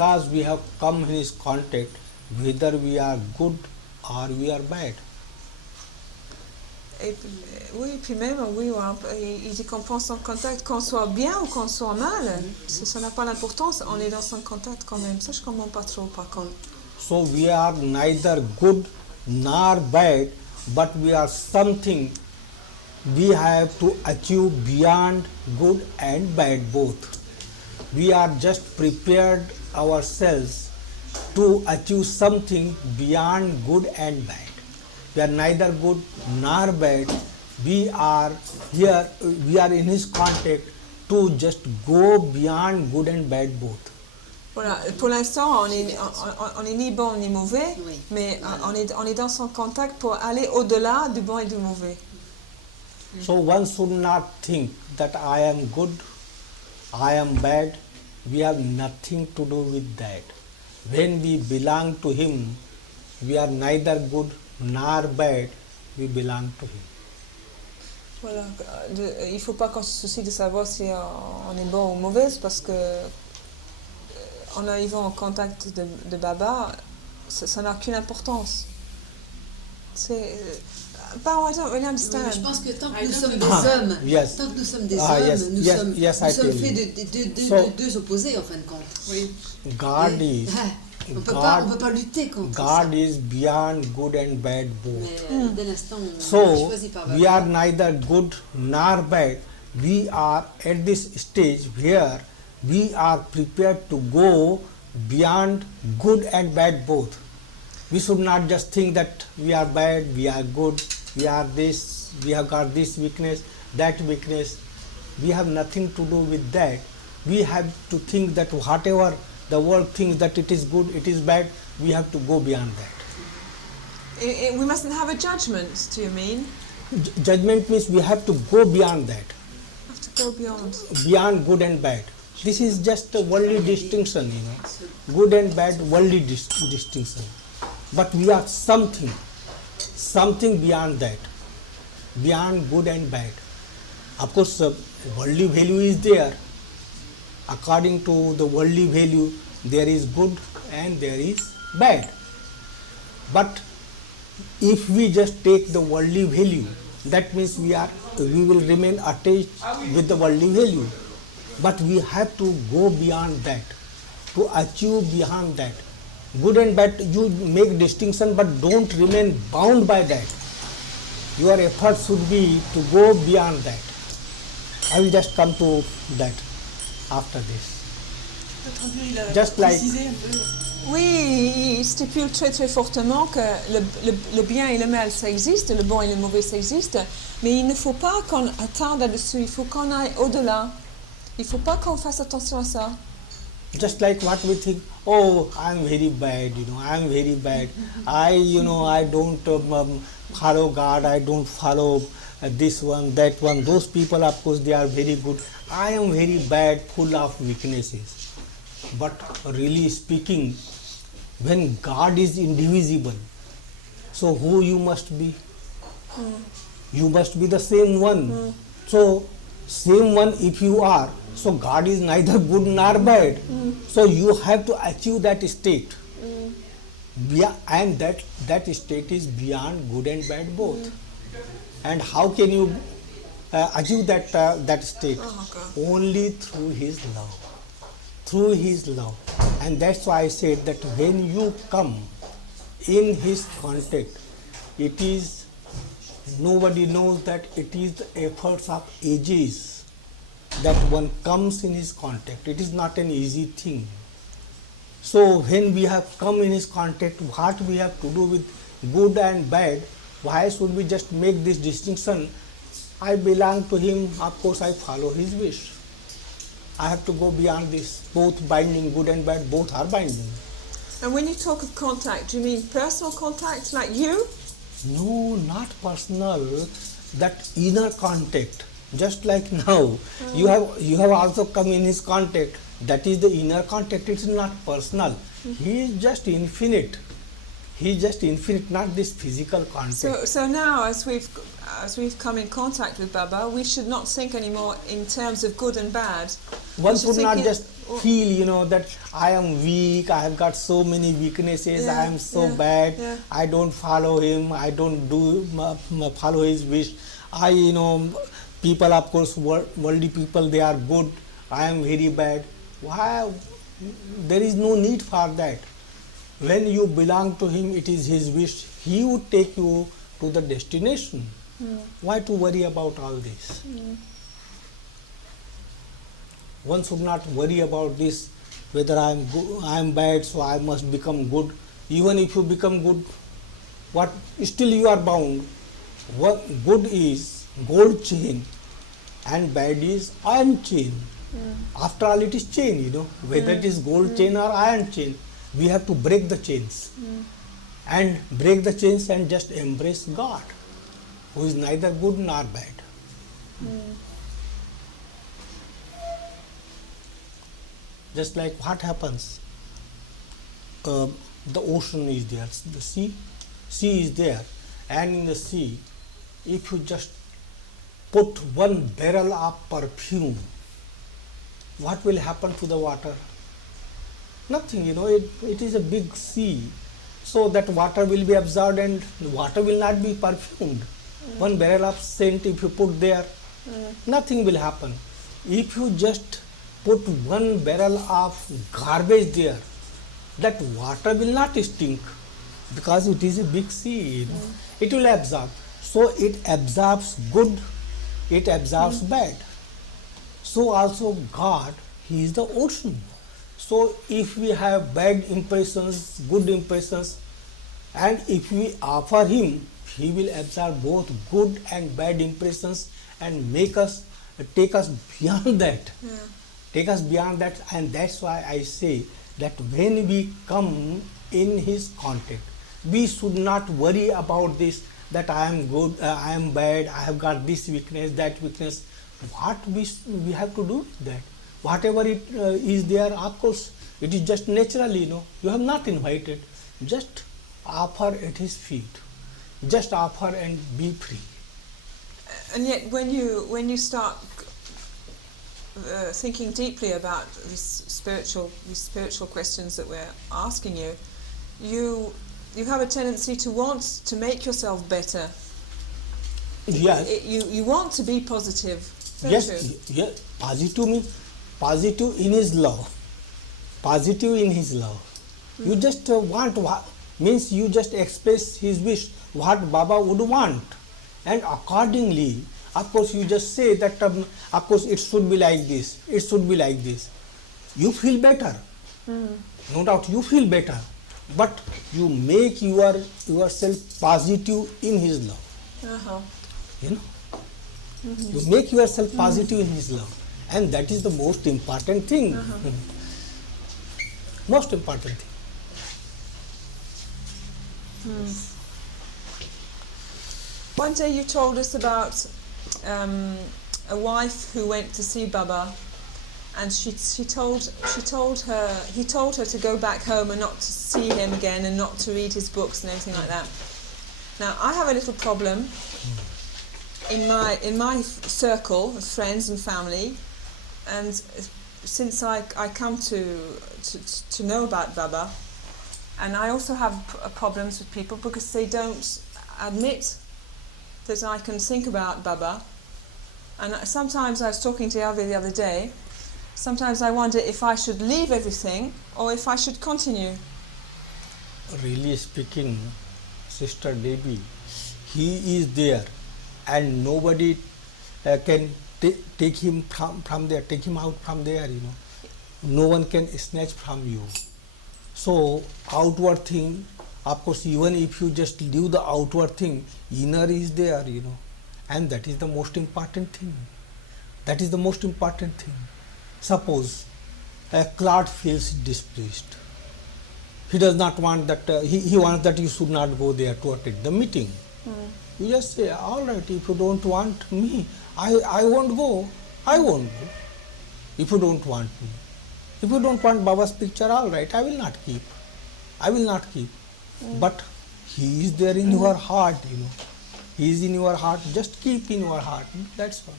because we have come in his contact, whether we are good or we are bad. Et puis, oui, puis même, oui, il dit qu'on prend son contact, qu'on soit bien ou qu'on soit mal, ça n'a pas d'importance, on est dans son contact quand même. Ça, je ne comprends pas trop, par contre. So we are neither good nor bad, but we are something we have to achieve beyond good and bad both. We are just prepared ourselves to achieve something beyond good and bad. We are neither good nor bad. We are here, we are in his contact to just go beyond good and bad both. Voilà, pour l'instant, on est ni bon ni mauvais, Oui. mais on est dans son contact pour aller au-delà du bon et du mauvais. So one should not think that I am good, I am bad. We have nothing to do with that. When we belong to him, we are neither good nor bad, we belong to him. Voilà, il ne faut pas qu'on se soucie de savoir si on est bon ou mauvaise, parce que en arrivant en contact de Baba, ça n'a aucune importance. C'est... But I don't really understand. Je pense que tant que nous sommes des hommes, Yes. tant que nous sommes des Ah, hommes, yes, nous yes, sommes, yes, nous I sommes tell faits you. de deux opposés en fin de compte. Oui. God Et, is on peut God, pas lutter contre ça. God is beyond good and bad both. Mais dès l'instant où on est So choisi par we Baba, are neither good nor bad. We are at this stage where we are prepared to go beyond good and bad both. We should not just think that we are bad, we are good, we are this, we have got this weakness, that weakness. We have nothing to do with that. We have to think that whatever the world thinks that it is good, it is bad, we have to go beyond that. We mustn't have a judgment, do you mean? Judgment means we have to go beyond that, We have to go beyond good and bad. This is just a worldly distinction, good and bad worldly distinction. But we are something beyond that, beyond good and bad. Of course, worldly value is there. According to the worldly value, there is good and there is bad. But if we just take the worldly value, that means we will remain attached with the worldly value. But we have to go beyond that, to achieve beyond that. Good and bad, you make distinction, but don't remain bound by that. Your effort should be to go beyond that. I will just come to that after this. Just like Oui, il stipule très très fortement que le bien et le mal ça existe, le bon et le mauvais ça existe, mais il ne faut pas qu'on attende là-dessus, il faut qu'on aille au-delà. Il ne faut pas qu'on fasse attention à ça. just like what we think, oh, I am very bad, I am very bad. I don't follow God, I don't follow this one, that one. Those people, of course, they are very good. I am very bad, full of weaknesses. But really speaking, when God is indivisible, so who you must be? You must be the same one. So, same one if you are, so God is neither good nor bad. So you have to achieve that state. And that state is beyond good and bad both. And how can you achieve that state? Only through His love. Through His love. And that's why I said that when you come in His contact, it is, nobody knows that it is the efforts of ages that one comes in His contact. It is not an easy thing. So when we have come in His contact, what we have to do with good and bad, why should we just make this distinction? I belong to Him, of course I follow His wish. I have to go beyond this. Both binding, good and bad, both are binding. And when you talk of contact, do you mean personal contact like you? No, not personal, that inner contact. Just like now, you have also come in His contact. That is the inner contact. It is not personal. He is just infinite. He's just infinite, not this physical concept. So now, as we've come in contact with Baba, we should not think anymore in terms of good and bad. One should should not think just feel, that I am weak, I have got so many weaknesses, I am so bad, I don't follow him, I don't do follow his wish. People, of course, worldly people, they are good, I am very bad. Why? There is no need for that. When you belong to him, it is his wish. He would take you to the destination. Why to worry about all this? One should not worry about this, whether I am good, I am bad, so I must become good. Even if you become good, what still you are bound. What good is gold chain and bad is iron chain. After all, it is chain, whether it is gold chain or iron chain. We have to break the chains and break the chains and just embrace God, who is neither good nor bad. Just like what happens, the ocean is there, the sea is there, and in the sea, if you just put one barrel of perfume, what will happen to the water? Nothing, it is a big sea, so that water will be absorbed and the water will not be perfumed. One barrel of scent, if you put there, nothing will happen. If you just put one barrel of garbage there, that water will not stink, because it is a big sea, it will absorb. So it absorbs good, it absorbs bad. So also God, He is the ocean. So if we have bad impressions, good impressions, and if we offer Him, He will absorb both good and bad impressions and take us beyond that. Take us beyond that, and that's why I say that when we come in His contact, we should not worry about this, that I am good, I am bad, I have got this weakness, that weakness. What we have to do with that? Whatever it is there, of course, it is just naturally, you have not invited. Just offer at His feet. Just offer and be free. And yet, when you start thinking deeply about these spiritual questions that we're asking you, you have a tendency to want to make yourself better. Yes. You want to be positive. Yes. Yes. Positive means positive in His love. Positive in His love. You just want means you just express His wish, what Baba would want, and accordingly, of course, you just say that of course it should be like this. It should be like this. You feel better. No doubt, you feel better, but you make yourself positive in His love. You make yourself positive in His love, and that is the most important thing. Most important thing. One day you told us about a wife who went to see Baba, and he told her to go back home and not to see him again and not to read his books and everything like that. Now I have a little problem in my circle of friends and family, and since I come to know about Baba, and I also have problems with people because they don't admit that I can think about Baba. And sometimes I was talking to Yavi the other day, sometimes I wonder if I should leave everything or if I should continue. Really speaking, Sister Devi, He is there and nobody can take him from there, take him out from there, No one can snatch from you. So outward thing, of course, even if you just leave the outward thing, inner is there, and that is the most important thing. That is the most important thing. Suppose a clerk feels displeased. He does not want that, he wants that you should not go there to attend the meeting. You just say, all right, if you don't want me, I won't go. I won't go. If you don't want me. If you don't want Baba's picture, all right, I will not keep. I will not keep. But He is there in your heart, He is in your heart, just keep in your heart, that's all.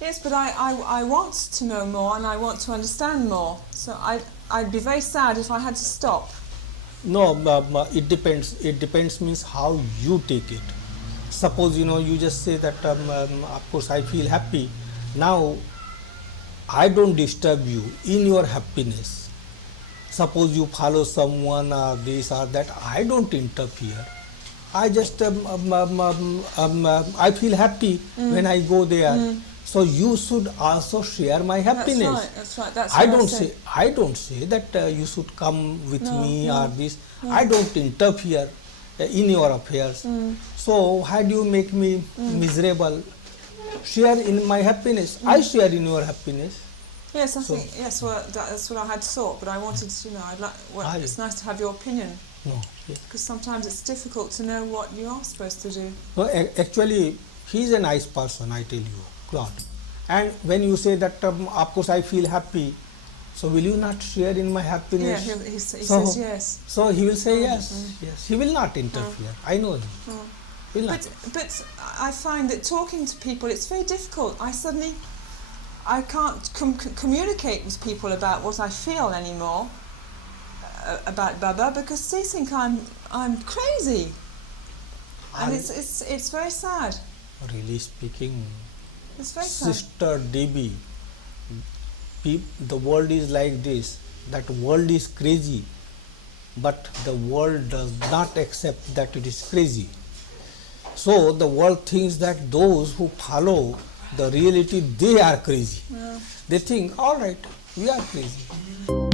Yes, but I want to know more and I want to understand more. So I'd be very sad if I had to stop. No, it depends. It depends means how you take it. Suppose, you just say that, of course, I feel happy. Now, I don't disturb you in your happiness. Suppose you follow someone or this or that, I don't interfere. I just, I feel happy when I go there. So you should also share my happiness. That's right. That's I what don't said. I don't say that you should come with me no, or this. I don't interfere in your affairs. So why do you make me miserable? Share in my happiness. I share in your happiness. Yes, I think yes. Well, that's what I had thought. But I wanted to, I'd like. Well, it's nice to have your opinion No. because sometimes it's difficult to know what you are supposed to do. No, actually, he is a nice person, I tell you, Claude. And when you say that, of course, I feel happy, so will you not share in my Yeah, happiness? he says yes. So he will say yes, yes. He will not interfere. I know him. Will not. But I find that talking to people, it's very difficult. I can't communicate with people about what I feel anymore about Baba because they think I'm crazy, and it's very sad. Really speaking, It's very sad. Sister DB, the world is like this. That world is crazy, but the world does not accept that it is crazy. So the world thinks that those who follow the reality, they are crazy. Yeah. They think, all right, we are crazy.